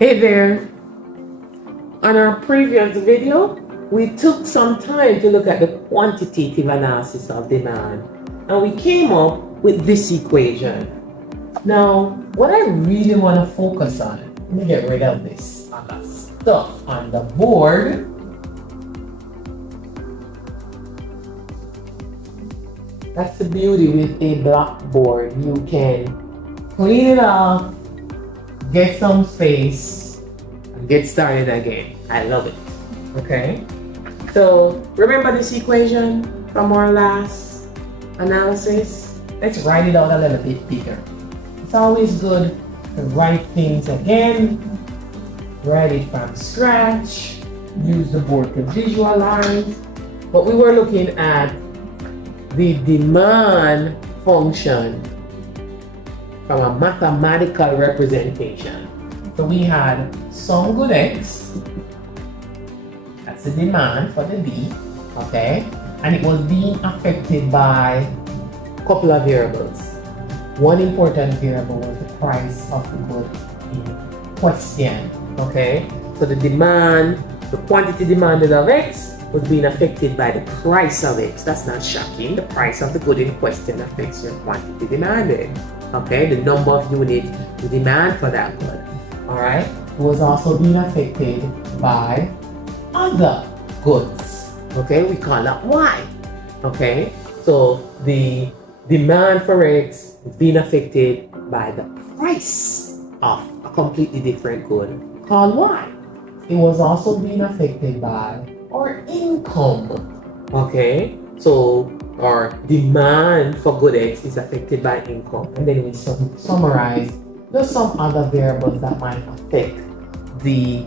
Hey there! On our previous video, we took some time to look at the quantitative analysis of demand, and we came up with this equation. Now, what I really want to focus on, let me get rid of this other stuff on the board. That's the beauty with a blackboard. You can clean it off, get some space, and get started again. I love it. Okay? So, remember this equation from our last analysis? Let's write it out a little bit bigger. It's always good to write things again, write it from scratch, use the board to visualize. But we were looking at the demand function from a mathematical representation. So we had some good X, that's the demand for the D, okay? And it was being affected by a couple of variables. One important variable was the price of the good in question, okay? So the demand, the quantity demanded of X was being affected by the price of X. That's not shocking. The price of the good in question affects your quantity demanded. Okay, the number of units you demand for that good. Alright, it was also being affected by other goods. Okay, we call that Y. Okay, so the demand for X is being affected by the price of a completely different good called Y. It was also being affected by our income. Okay, so our demand for good X is affected by income, and then we summarize just some other variables that might affect the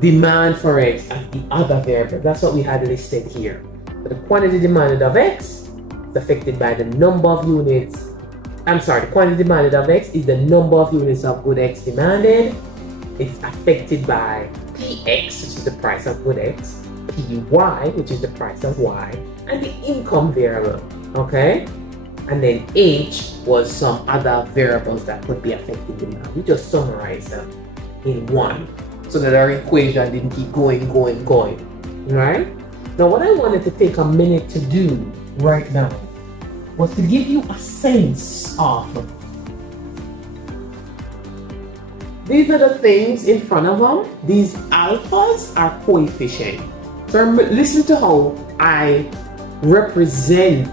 demand for X as the other variable. That's what we had listed here. So the quantity demanded of X is affected by the number of units. The quantity demanded of X is the number of units of good X demanded. It's affected by PX, which is the price of good X, PY, which is the price of Y, and the income variable, okay? And then H was some other variables that could be affecting demand. We just summarized them in one so that our equation didn't keep going, right? Now, what I wanted to take a minute to do right now was to give you a sense of these are the things in front of them. These alphas are coefficient. So listen to how I represent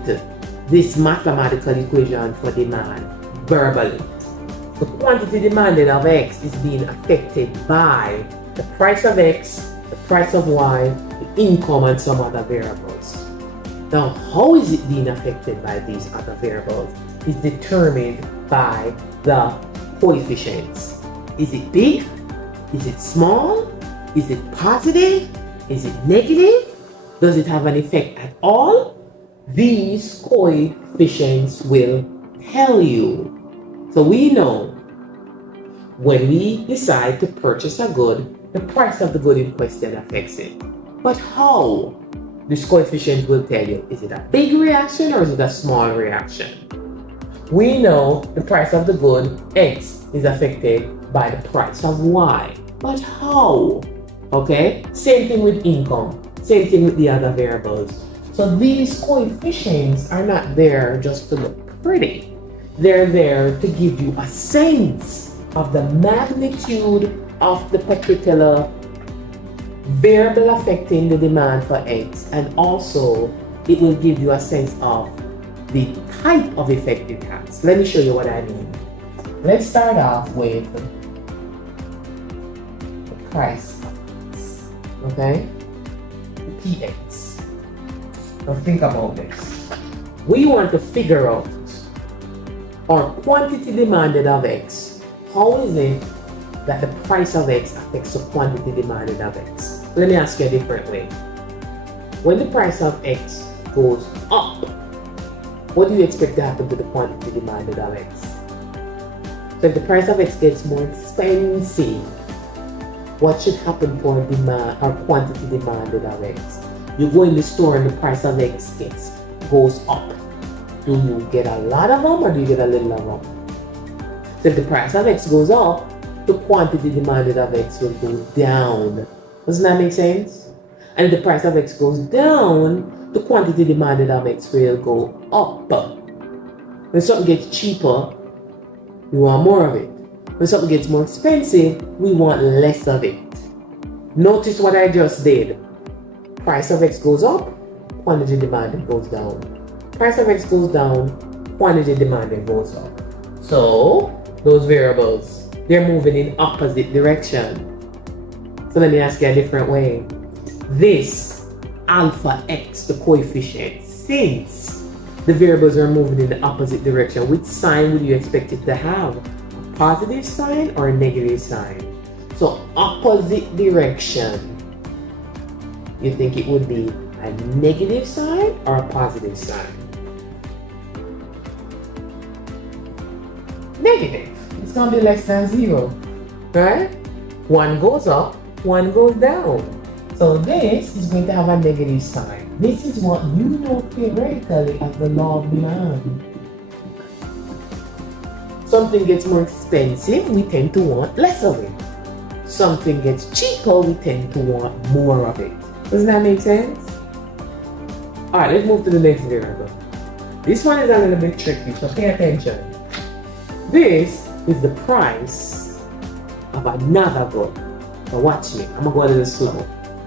this mathematical equation for demand verbally. The quantity demanded of X is being affected by the price of X, the price of Y, the income, and some other variables. Now, how is it being affected by these other variables? Is determined by the coefficients. Is it big? Is it small? Is it positive? Is it negative? Does it have an effect at all? These coefficients will tell you. So we know when we decide to purchase a good, the price of the good in question affects it. But how? This coefficient will tell you, is it a big reaction or is it a small reaction? We know the price of the good, X, is affected by the price of Y. But how? Okay, same thing with income, same thing with the other variables. So these coefficients are not there just to look pretty. They're there to give you a sense of the magnitude of the particular variable affecting the demand for X, and also it will give you a sense of the type of effect it has. Let me show you what I mean. Let's start off with the price of X, okay? PX. Now think about this. We want to figure out our quantity demanded of X. How is it that the price of X affects the quantity demanded of X? Let me ask you a different way. When the price of X goes up, what do you expect to happen to the quantity demanded of X? So if the price of X gets more expensive, what should happen to our demand, our quantity demanded of X? You go in the store and the price of X goes up. Do you get a lot of them or do you get a little of them? So if the price of X goes up, the quantity demanded of X will go down. Doesn't that make sense? And if the price of X goes down, the quantity demanded of X will go up. When something gets cheaper, we want more of it. When something gets more expensive, we want less of it. Notice what I just did. Price of X goes up, quantity demanded goes down. Price of X goes down, quantity demanded goes up. So, those variables, they're moving in opposite direction. So let me ask you a different way. This alpha X, the coefficient, since the variables are moving in the opposite direction, which sign would you expect it to have? A positive sign or a negative sign? So opposite direction, you think it would be a negative sign or a positive sign? Negative. It's going to be less than 0, right? One goes up, one goes down. So this is going to have a negative sign. This is what you know theoretically as the law of demand. Something gets more expensive, we tend to want less of it. Something gets cheaper, we tend to want more of it. Doesn't that make sense? Alright, let's move to the next variable. This one is a little bit tricky, so pay attention. This is the price of another good. So watch me, I'm going to go a little slow.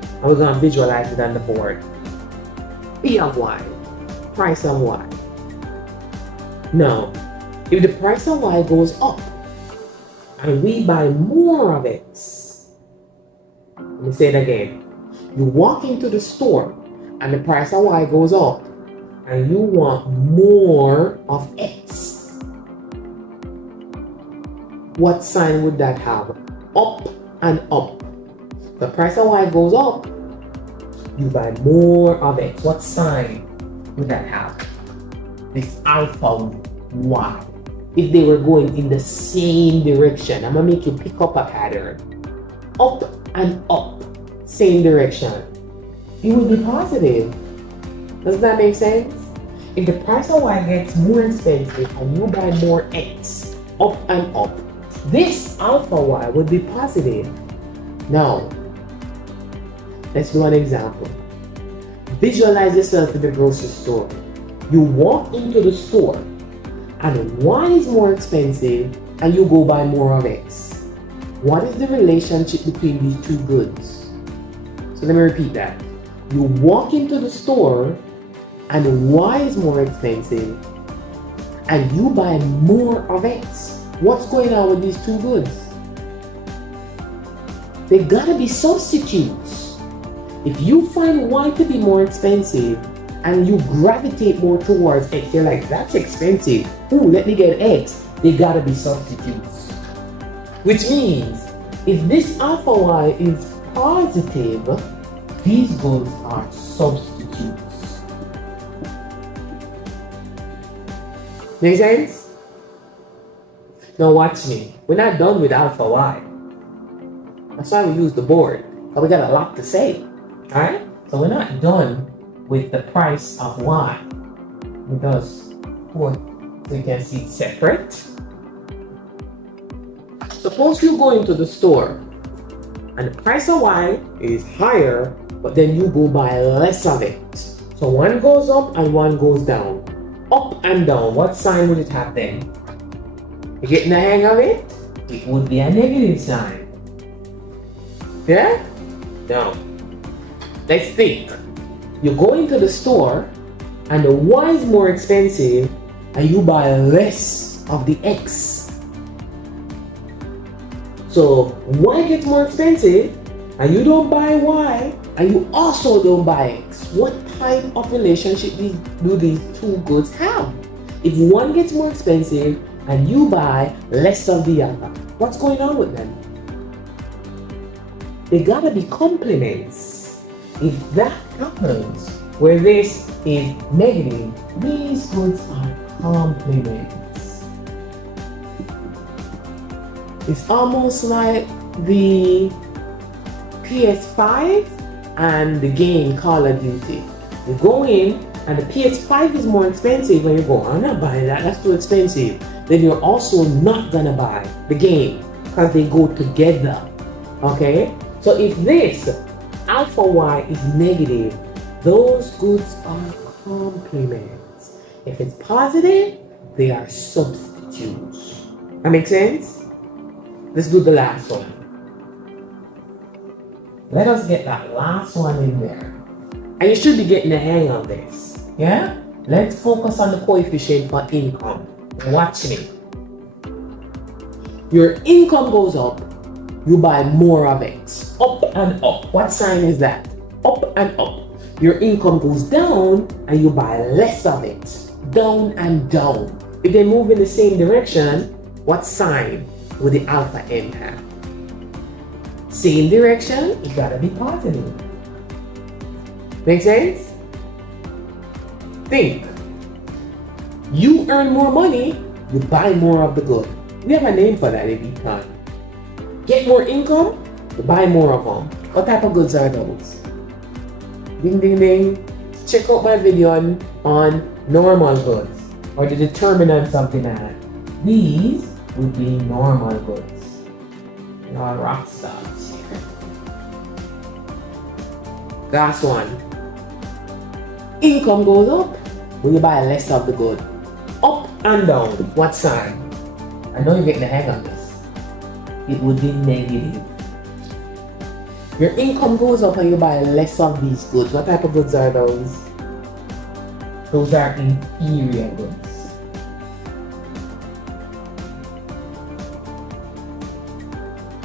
And we're going to visualize it on the board. P of Y, price of Y. Now, if the price of Y goes up and we buy more of it, let me say it again. You walk into the store and the price of Y goes up and you want more of X. What sign would that have? Up and up. The price of Y goes up, you buy more of it. What sign would that have? This alpha Y. If they were going in the same direction, I'm going to make you pick up a pattern. Up and up, same direction. It will be positive. Does that make sense? If the price of Y gets more expensive and you buy more X, up and up, this alpha Y would be positive. Now, let's do an example. Visualize yourself in the grocery store. You walk into the store and Y is more expensive and you go buy more of X. What is the relationship between these two goods? So let me repeat that. You walk into the store and Y is more expensive and you buy more of X. What's going on with these two goods? They gotta be substitutes. If you find Y to be more expensive and you gravitate more towards X, you're like, that's expensive. Ooh, let me get X. They gotta be substitutes. Which means, if this alpha Y is positive, these goods are substitutes. Make sense? Now watch me. We're not done with alpha Y. That's why we use the board. But we got a lot to say. Alright? So we're not done with the price of Y. Because so you can see it separate. Suppose you go into the store and the price of Y is higher, but then you go buy less of it. So one goes up and one goes down. Up and down. What sign would it have then? You getting the hang of it? It would be a negative sign. Yeah? Now, let's think. You go into the store and the Y is more expensive and you buy less of the X. So Y gets more expensive and you don't buy Y and you also don't buy X. What type of relationship do these two goods have? If one gets more expensive and you buy less of the other, what's going on with them? They gotta be complements. If that happens, where this is negative, these goods are complements. It's almost like the PS5 and the game Call of Duty. You go in and the PS5 is more expensive and you go, I'm not buying that, that's too expensive. Then you're also not gonna buy the game because they go together. Okay? So if this alpha y is negative, those goods are complements. If it's positive, they are substitutes. That makes sense? Let's do the last one. Let us get that last one in there. And you should be getting the hang of this. Yeah? Let's focus on the coefficient for income. Watch me. Your income goes up, you buy more of it. Up and up. What sign is that? Up and up. Your income goes down and you buy less of it. Down and down. If they move in the same direction, what sign would the alpha M have? Same direction, it gotta be positive. Make sense? Think. You earn more money, you buy more of the good. We have a name for that in econ. Get more income, you buy more of them. What type of goods are those? Ding ding ding. Check out my video on normal goods or the determinants of demand. These would be normal goods. You are rock stars here. Last one. Income goes up when you buy less of the good. Up and down. What sign? I know you're getting the hang of this. It would be negative. Your income goes up and you buy less of these goods. What type of goods are those? Those are inferior goods.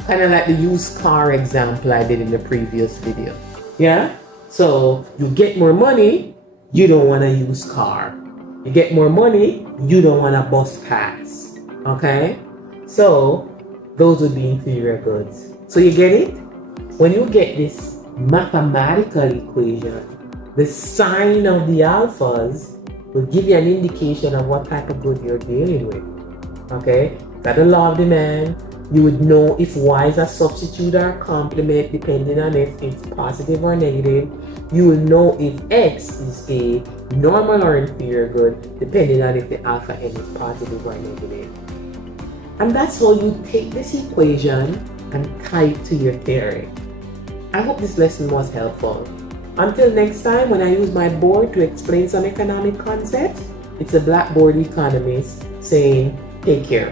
Kind of like the used car example I did in the previous video. Yeah? So you get more money, you don't want a used car. You get more money, you don't want a bus pass. Okay? So those would be inferior goods. So you get it? When you get this mathematical equation, the sign of the alphas will give you an indication of what type of good you're dealing with. Okay? That's the law of demand. You would know if y is a substitute or a complement depending on if it's positive or negative. You will know if x is a normal or inferior good depending on if the alpha n is positive or negative. And that's how you take this equation and tie it to your theory. I hope this lesson was helpful. Until next time when I use my board to explain some economic concepts, it's a BlackBored Economist saying take care.